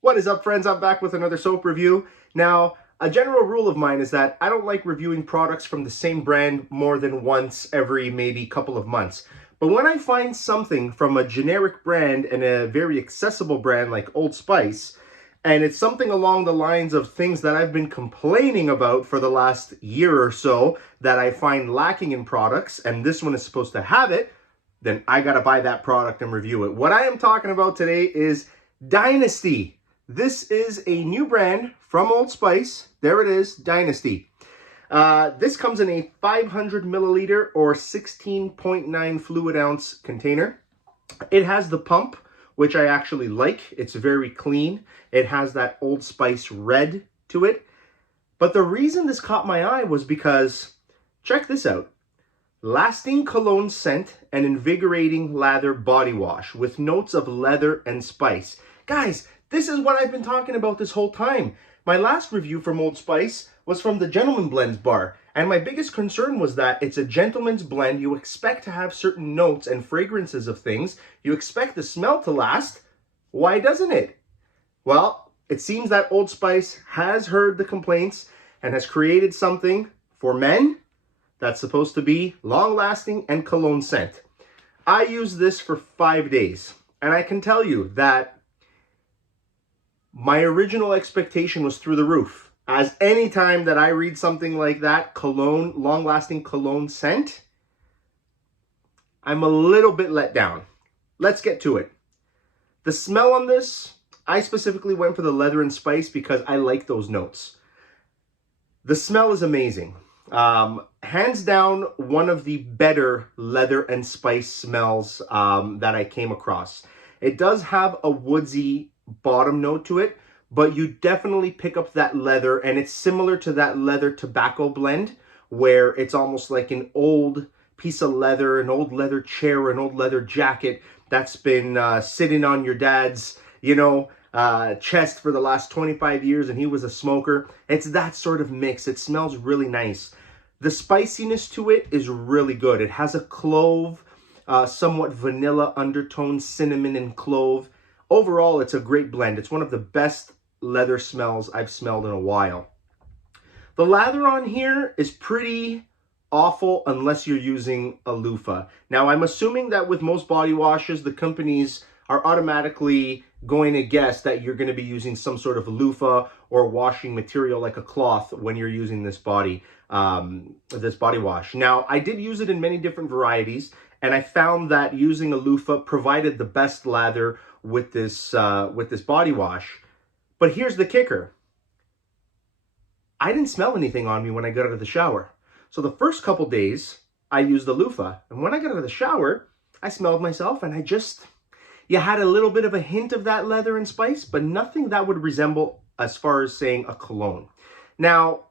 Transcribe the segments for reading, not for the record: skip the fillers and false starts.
What is up, friends? I'm back with another soap review. Now, a general rule of mine is that I don't like reviewing products from the same brand more than once every maybe couple of months. But when I find something from a generic brand and a very accessible brand like Old Spice, and it's something along the lines of things that I've been complaining about for the last year or so that I find lacking in products, and this one is supposed to have it, then I gotta buy that product and review it. What I am talking about today is Dynasty. This is a new brand from Old Spice. There it is, Dynasty. This comes in a 500 milliliter or 16.9 fluid ounce container. It has the pump, which I actually like. It's very clean. It has that Old Spice red to it. But the reason this caught my eye was because, check this out. Lasting cologne scent and invigorating lather body wash with notes of leather and spice. Guys, this is what I've been talking about this whole time. My last review from Old Spice was from the Gentleman Blends bar, and my biggest concern was that it's a gentleman's blend. You expect to have certain notes and fragrances of things. You expect the smell to last. Why doesn't it? Well, it seems that Old Spice has heard the complaints and has created something for men that's supposed to be long-lasting and cologne scent. I used this for 5 days, and I can tell you that my original expectation was through the roof. As any time that I read something like that, cologne, long-lasting cologne scent, I'm a little bit let down. Let's get to it. The smell on this, I specifically went for the leather and spice because I like those notes. The smell is amazing. Hands down, one of the better leather and spice smells that I came across. It does have a woodsy bottom note to it, but you definitely pick up that leather, and it's similar to that leather tobacco blend where it's almost like an old piece of leather, an old leather chair, an old leather jacket that's been sitting on your dad's, chest for the last 25 years and he was a smoker. It's that sort of mix. It smells really nice. The spiciness to it is really good. It has a clove, somewhat vanilla undertone, cinnamon and clove. Overall, it's a great blend. It's one of the best leather smells I've smelled in a while. The lather on here is pretty awful unless you're using a loofah. Now, I'm assuming that with most body washes, the companies are automatically going to guess that you're going to be using some sort of loofah or washing material like a cloth when you're using this body wash. Now, I did use it in many different varieties, and I found that using a loofah provided the best lather with this body wash. But here's the kicker. I didn't smell anything on me when I got out of the shower. So the first couple days, I used the loofah. And when I got out of the shower, I smelled myself, and you had a little bit of a hint of that leather and spice, but nothing that would resemble as far as saying a cologne. Now,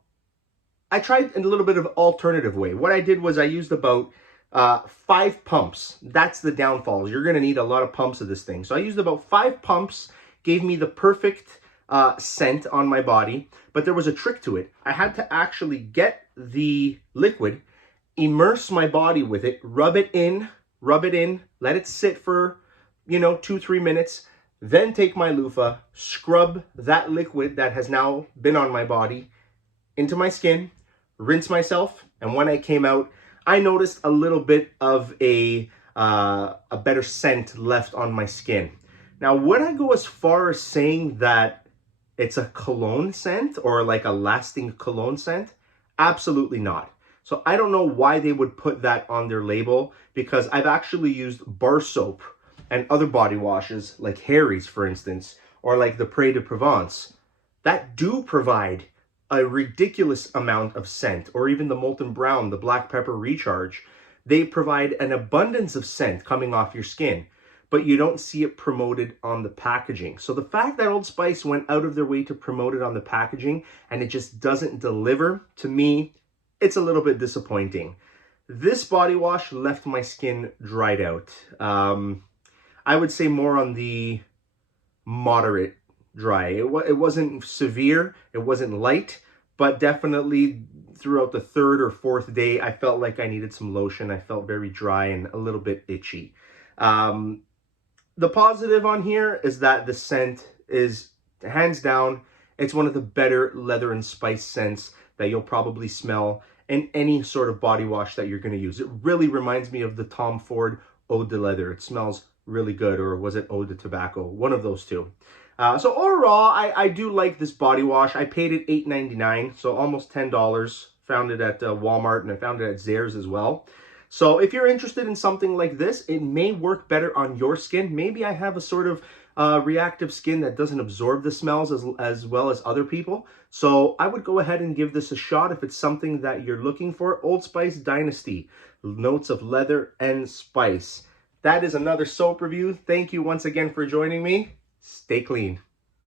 I tried a little bit of alternative way. What I did was I used about 5 pumps. That's the downfall. You're going to need a lot of pumps of this thing. So I used about 5 pumps, gave me the perfect scent on my body, but there was a trick to it. I had to actually get the liquid, immerse my body with it, rub it in, let it sit for 2-3 minutes, then take my loofah, scrub that liquid that has now been on my body into my skin, rinse myself, and when I came out, I noticed a little bit of a better scent left on my skin. Now, would I go as far as saying that it's a cologne scent or like a lasting cologne scent? Absolutely not. So I don't know why they would put that on their label, because I've actually used bar soap and other body washes like Harry's, for instance, or like the Pré de Provence, that do provide a ridiculous amount of scent, or even the Molten Brown, the black pepper recharge. They provide an abundance of scent coming off your skin, but you don't see it promoted on the packaging. So the fact that Old Spice went out of their way to promote it on the packaging and it just doesn't deliver, to me, it's a little bit disappointing. This body wash left my skin dried out. I would say more on the moderate dry. It wasn't severe, it wasn't light, but definitely throughout the 3rd or 4th day, I felt like I needed some lotion. I felt very dry and a little bit itchy. The positive on here is that the scent is Hands down, it's one of the better leather and spice scents that you'll probably smell in any sort of body wash that you're going to use. It really reminds me of the Tom Ford Eau de Leather. It smells really good, or was it Eau de Tobacco? One of those two. So overall, I do like this body wash. I paid it $8.99, so almost $10. Found it at Walmart, and I found it at Zehrs as well. So if you're interested in something like this, it may work better on your skin. Maybe I have a sort of reactive skin that doesn't absorb the smells as well as other people. So I would go ahead and give this a shot if it's something that you're looking for. Old Spice Dynasty, notes of leather and spice. That is another soap review. Thank you once again for joining me. Stay clean.